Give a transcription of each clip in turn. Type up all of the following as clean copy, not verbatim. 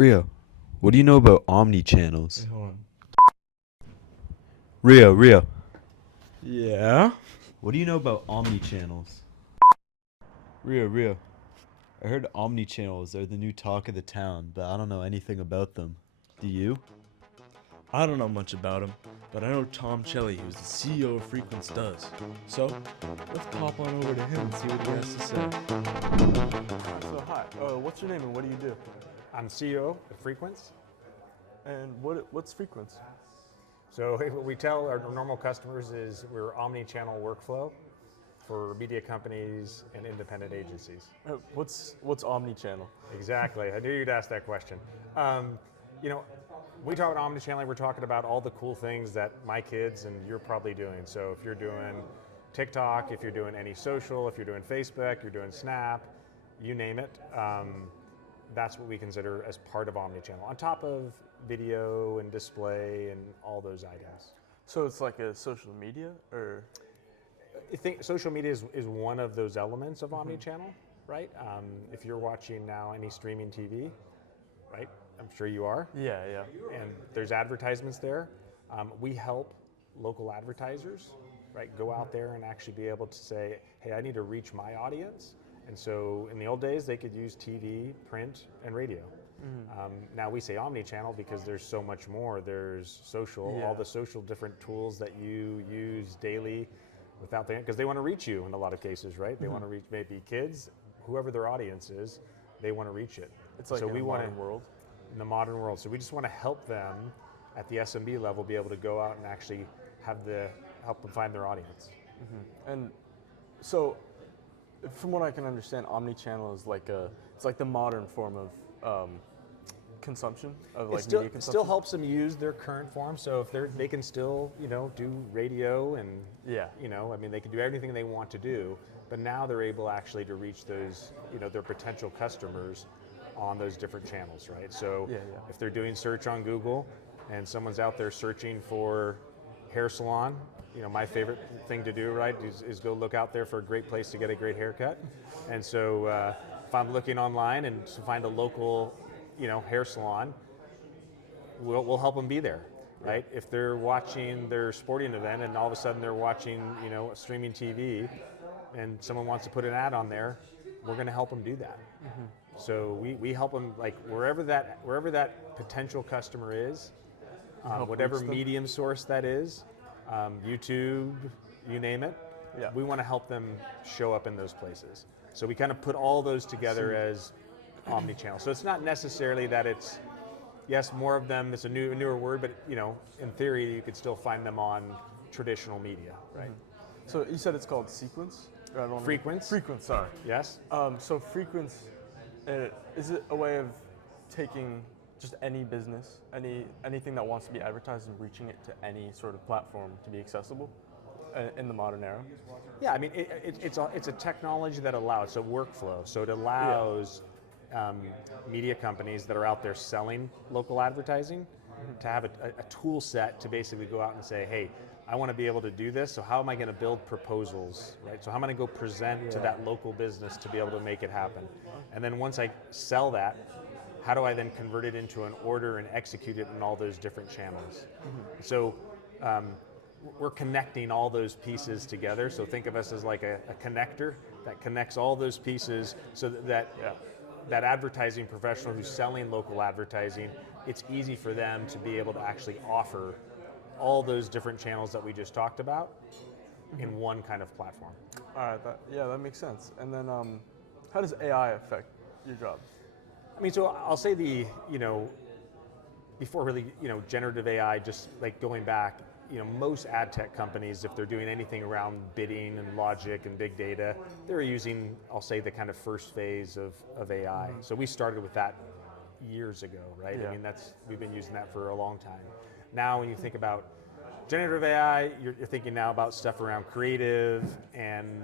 Rio, what do you know about Wait, omni-channels? hold on. Rio, Yeah? what do you know about omni-channels? Rio, I heard omni-channels are the new talk of the town, but I don't know anything about them. Do you? I don't know much about him, but I know Tom Cheli, who's the CEO of Frequence, does. So, let's pop on over to him and see what he has to say. So, hi. What's your name and what do you do? I'm CEO of Frequence. And what's Frequence? So what we tell our normal customers is we're omni-channel workflow for media companies and independent agencies. What's Omni-Channel? Exactly. I knew you'd ask that question. Um, we talk about omni-channel, we're talking about all the cool things that my kids and you're probably doing. So if you're doing TikTok, if you're doing any social, if you're doing Facebook, you're doing Snap, you name it. That's what we consider as part of omni-channel, on top of video and display and all those items. So it's like a social media, or? I think social media is one of those elements of omni-channel, right? If you're watching now any streaming TV, right? I'm sure you are. Yeah. And there's advertisements there. We help local advertisers, right? Go out there and actually be able to say, hey, I need to reach my audience. And so in the old days, they could use TV, print, and radio. Now we say omni-channel because there's so much more. There's social, all the social different tools that you use daily without because they want to reach you in a lot of cases, right? They want to reach maybe kids, whoever their audience is, they want to reach it. It's like so in the modern world. In the modern world. So we just want to help them at the SMB level be able to go out and actually help them find their audience. And so, from what I can understand, omni-channel is it's like the modern form of consumption of like media It consumption. still helps them use their current form. So if they can still do radio and they can do everything they want to do, but now they're able actually to reach those their potential customers on those different channels, right? So if they're doing search on Google and someone's out there searching for hair salon, my favorite thing to do, right, is go look out there for a great place to get a great haircut. And so if I'm looking online and to find a local, hair salon, we'll help them be there, right? If they're watching their sporting event and all of a sudden they're watching, streaming TV, and someone wants to put an ad on there, we're going to help them do that. So we help them like wherever that potential customer is, whatever medium source that is. YouTube, you name it. Yeah. We want to help them show up in those places. So we kind of put all those together as omni-channel. So it's not necessarily that it's, yes, more of them, it's a newer word, but in theory you could still find them on traditional media, right? So you said it's called Sequence? Frequence. Frequence, sorry. Yes. So Frequence, is it a way of taking just any business, anything that wants to be advertised and reaching it to any sort of platform to be accessible in the modern era? Yeah, I mean, it's a technology that allows, so workflow, so it allows media companies that are out there selling local advertising to have a tool set to basically go out and say, hey, I want to be able to do this, so how am I going to build proposals, right? So how am I going to go present to that local business to be able to make it happen? And then once I sell that, how do I then convert it into an order and execute it in all those different channels? So we're connecting all those pieces together. So think of us as like a connector that connects all those pieces so that advertising professional who's selling local advertising, it's easy for them to be able to actually offer all those different channels that we just talked about in one kind of platform. All right, that makes sense. And then how does AI affect your job? I mean, so I'll say before really, generative AI, just like going back, most ad tech companies, if they're doing anything around bidding and logic and big data, they're using, I'll say, the kind of first phase of AI. So we started with that years ago, right? Yeah. I mean, we've been using that for a long time. Now, when you think about generative AI, you're thinking now about stuff around creative, and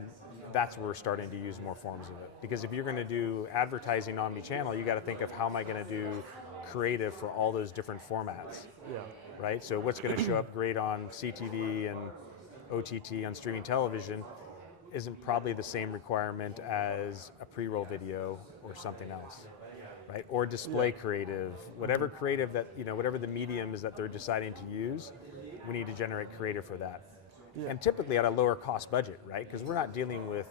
that's where we're starting to use more forms of it. Because if you're going to do advertising omni-channel, you got to think of how am I going to do creative for all those different formats. Yeah. Right? So what's going to show up great on CTV and OTT on streaming television isn't probably the same requirement as a pre-roll video or something else. right? Or display creative, whatever creative that, whatever the medium is that they're deciding to use, we need to generate creative for that. Yeah. And typically at a lower cost budget, right? Because we're not dealing with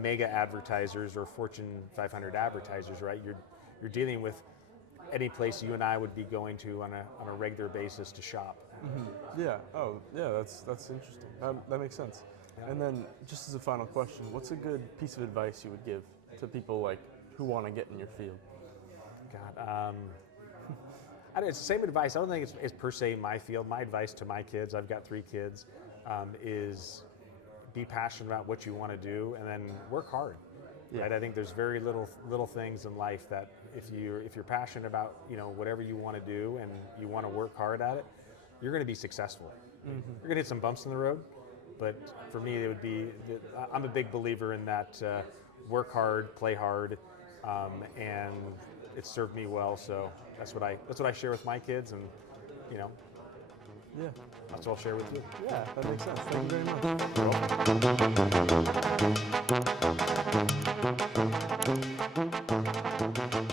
mega advertisers or Fortune 500 advertisers, right? You're dealing with any place you and I would be going to on a regular basis to shop. Yeah. Oh, yeah. That's interesting. That makes sense. Yeah. And then, just as a final question, what's a good piece of advice you would give to people like who want to get in your field? God, it's the same advice. I don't think it's per se my field. My advice to my kids, I've got 3 kids, is be passionate about what you want to do and then work hard. Yeah. Right? I think there's very little things in life that if you're passionate about whatever you want to do and you want to work hard at it, you're going to be successful. You're going to hit some bumps in the road, but for me it would be I'm a big believer in that work hard, play hard, and it's served me well. So that's what I share with my kids, and Yeah. that's what I'll share with you. Yeah, that makes sense. Thank you very much.